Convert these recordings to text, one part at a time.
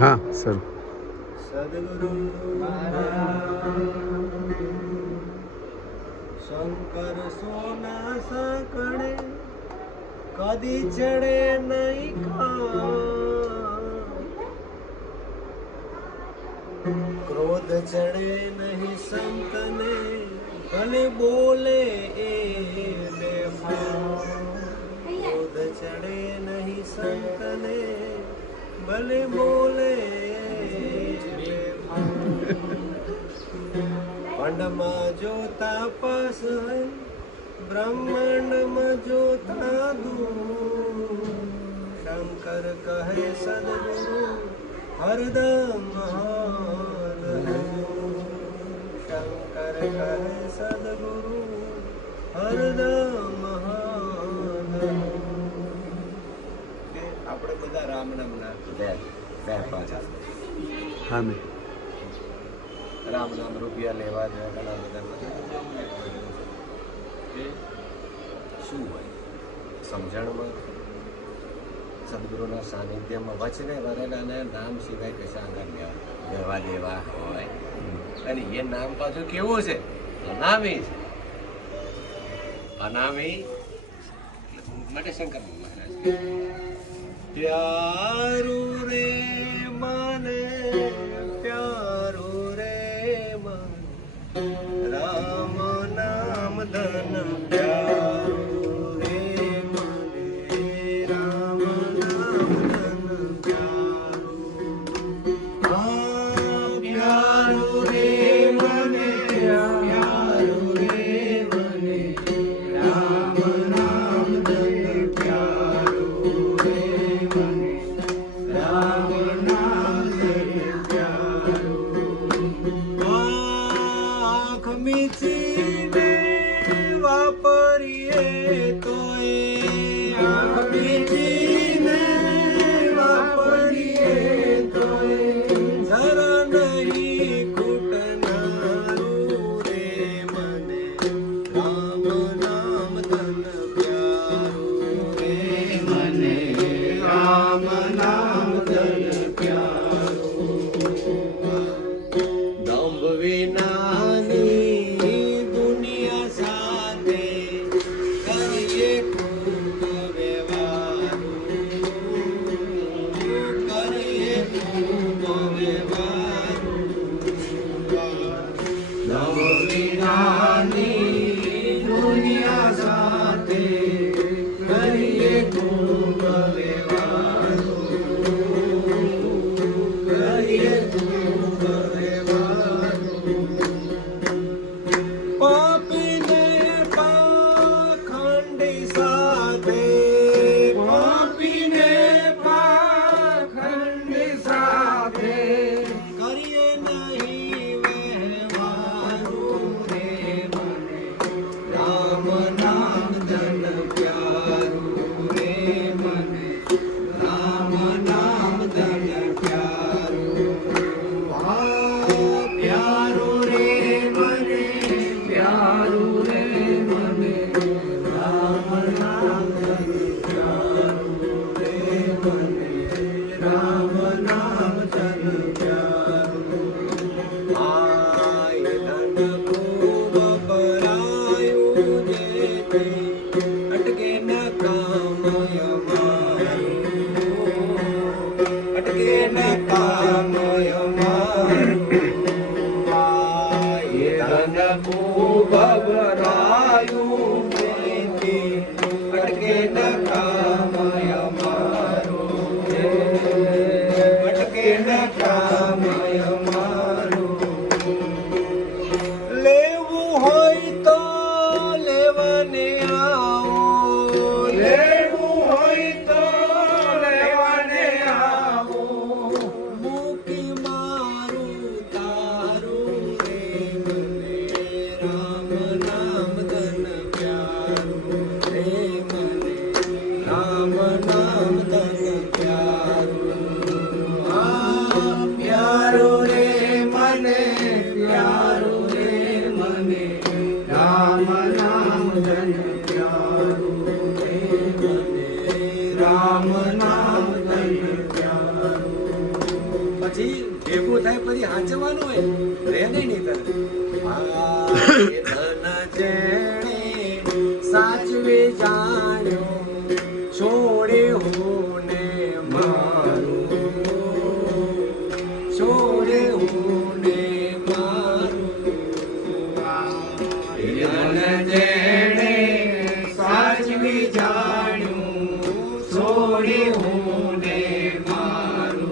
हाँ सर। सदगुरु शंकर सोना साकड़े कदी चढ़े नहीं क्रोध चढ़े नहीं संत ने भले बोले क्रोध चढ़े नहीं संत ने भले बोले पंड में जोता पास है ब्रह्मांड में जोता दूर शंकर कहे सदगुरु हरदम शंकर कहे सदगुरु हरदम આપણે બધા રામ નામના हाँ मैं રામ નામ રૂપિયા લેવા જોઈએ ઘણા બધા શું હોય સમજણમાં સદગુરુના સાનિધ્યમાં વચને વરેલાને નામ સિવાય કશા આગળ લેવા દેવા હોય અને એ નામ પાછું કેવું છે અનામી છે અનામી માટે શંકર મહારાજ પ્યારું રે મને પ્યારું રે મન રામ નામ ધન પ્યારું રે મને રામ નામ ધન પ્યારું પ્યારું રે મને પ્યારું રે મને રામ નામ ધન પ્યારું રે મને રામ નામ ધન પ્યારું આંખ મીચીને વાપરીએ તોય આંખ મીચીને વાપરીએ તોય જરા નહીં ખૂટનારું રે મને રામ નામ ધન પ્યારું રે મને રામ નામ ધન પ્યારું દંભ વિનાની દુનિયા સાથે કરીએ ખૂબ વ્યવહારું કરીએ ખૂબ વ્યવહારું દંભ વિનાની દુનિયા સાથે કરીએ ખૂબ વ્યવહારું કરીએ ખૂબ વ્યવહારું પાપીને પાખંડી સાથે પાપીને પાખંડી સાથે કરીએ નહીં વહેવારું રે મને રામ નામ ધન પ્યારું રે મને રામ નામ ધન પ્યારું પ્યારું રે મને પ્યારું રે મને રામ નામ ધન પ્યારું રે મને રામ નામ ધન પ્યારું આય ધન ખૂબ ભરાયું જેતે અટકે ન કામ અમારું અટકે ન કામ અમારું આય ધન ખૂબ ભરાયું જેતે અટકે ન કામ અમારું પછી ભેગું થાય પછી હાચવાનું હોય રે નહીં તને ધન જેણે સાચવે જાણ્યો છોડે હું ને મારું છોડે હું ને મારું જેણે સાચવી જાણ્યું છોડે હું ને મારું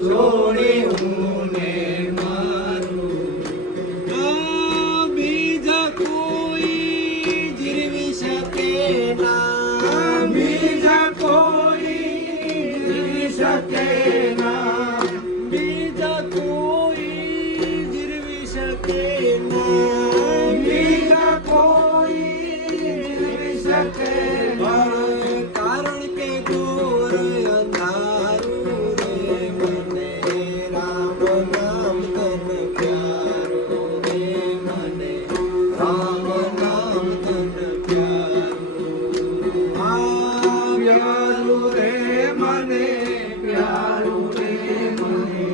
છોડે હું ને મારું બીજા કોઈ જીરવી શકે ના બીજા કોઈ જીરવી શકે ના બીજા કોઈ જીરવી શકે ના બીજા કોઈ જીરવી શકે કારણ કે ઘોર અંધારું રે મને રામ નામ તન પ્યારો રે મને રામ નામ તન પ્યારો પ્યારું રે મને પ્યારું રે મને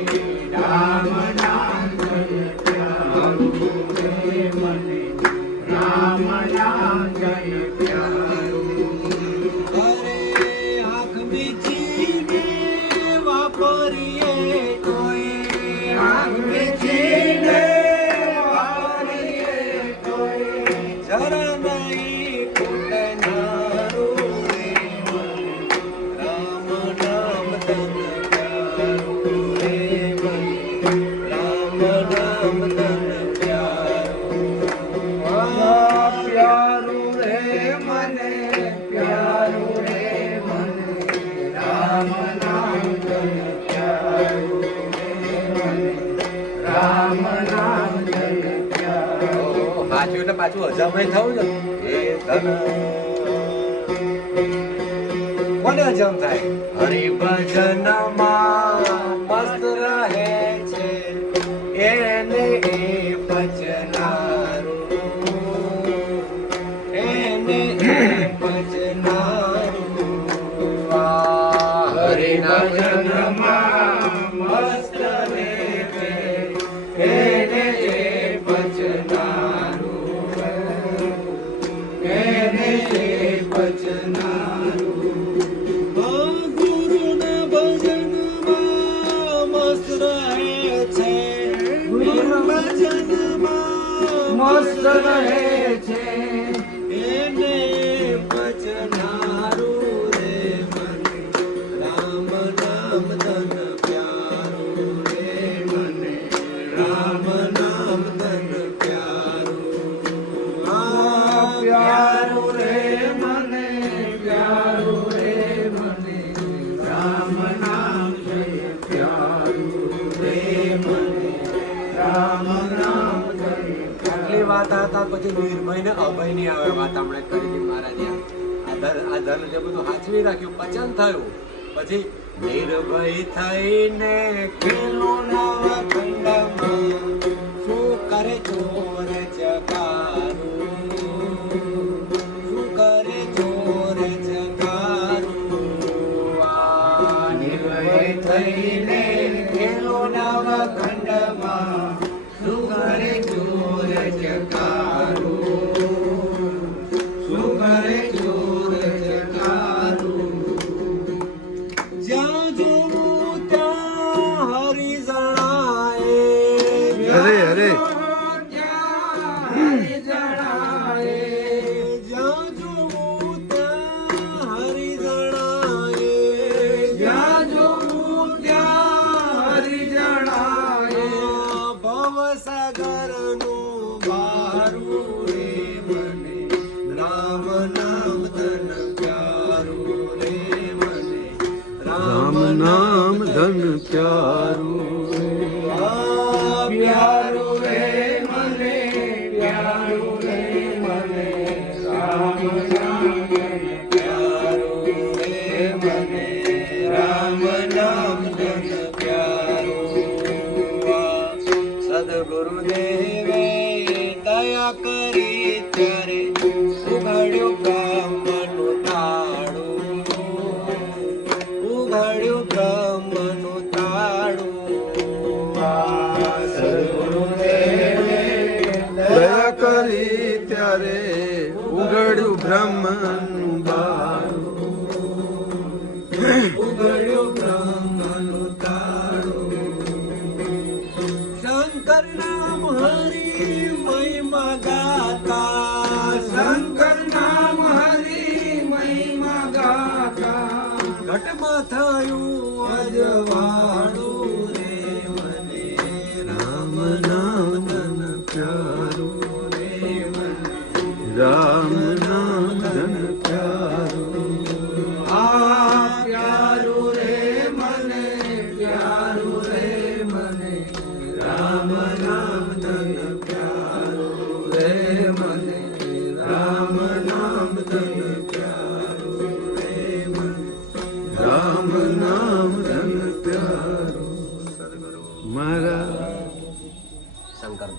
રામ નામ તન પ્યારું રે મને રામ નામ જય પ્યારું અરે આંખ બીજીને વાપરીએ કોઈ આંખ બીજીને વાપરીએ કોઈ જરા નહીં ખૂટનારું રે મને રામ નામ તન પ્યારું રે મને રામ નામ તન પ્યારું પ્યારું રે મને પ્યારું રે મને રામ નામ તન પ્યારું રે મને રામ નામ તન પ્યારું પાછું એટલે પાછું હજામય થવું છે એ ધન કોને હજમ થાય હરિભજનમાં મસ્ત રહે છે એને એ ભજનારું એને એ ભજનારું હરિના જન્મમાં મસ્ત રહે છે એને એ ભજનારું એને એ ભજનારું ગુરુના ભજનમાં મસ્ત રહે છે ગુરુ ભજનમાં મસ્ત રહે છે એને ભજનારું રે મને રામ નામ તન પ્યારું રે મને રામ નામ તન પ્યારું પ્યારું રે મને પ્યારું રે મને રામ નામ જય પ્યારું રે મને રામ નામ જય આટલી વાત હતા પછી નિર્ભય ને અભય ની આવે વાત આપણે કરી મહારાજે આ ધન જે બધું હાચવી રાખ્યું પચન થયું પછી નિર્ભય થઈને ખેલો નવા ખંડમાં શું કરે ચોર જગારું શું કરે ચોર જગારું નિર્ભય થઈને ખેલો નવા ખંડમાં શું કરે ચોર જગારું શું કરે ચોર જગારું જ્યાં જોઉં ત્યાં હરિ જણાય હરે હરે હરિ જણાય જ્યાં જોઉં ત્યાં હરિ જણાય જ્યાં જોઉં ત્યાં હરિ જણાય ભવસાગરનું બારું રે મને રામ નામ તન પ્યારું રે મને રામ નામ ધન પ્યારું પ્યારું રે મને પ્યારું રે મને રામ નામ ધન પ્યારું રે મને રામ નામ ધન પ્યારું સદગુરુદેવે દયા કરી ત્યારે ઉઘડ્યું બ્રહ્મનું તાળું ઉઘડ્યું બ્રહ્મનું ત્યારે ઉઘડ્યું બ્રહ્મનું બારું, ઉઘડ્યું બ્રહ્મનું તાળું. શંકર નામ હરિ મહિમા ગાતા, શંકર નામ હરિ મહિમા ગાતા. ઘટમાં થયું અજવાળું રે મને, રામ નામ ધન પ્યારું રે મને, રામ નામ ધન પ્યારું. આ પ્યારું રે મને, પ્યારું રે મને, રામ નામ ધન પ્યારું રે મને, રામ નામ ધન પ્યારું રે મને, રામ નામ ધન પ્યારું. મારા શંકર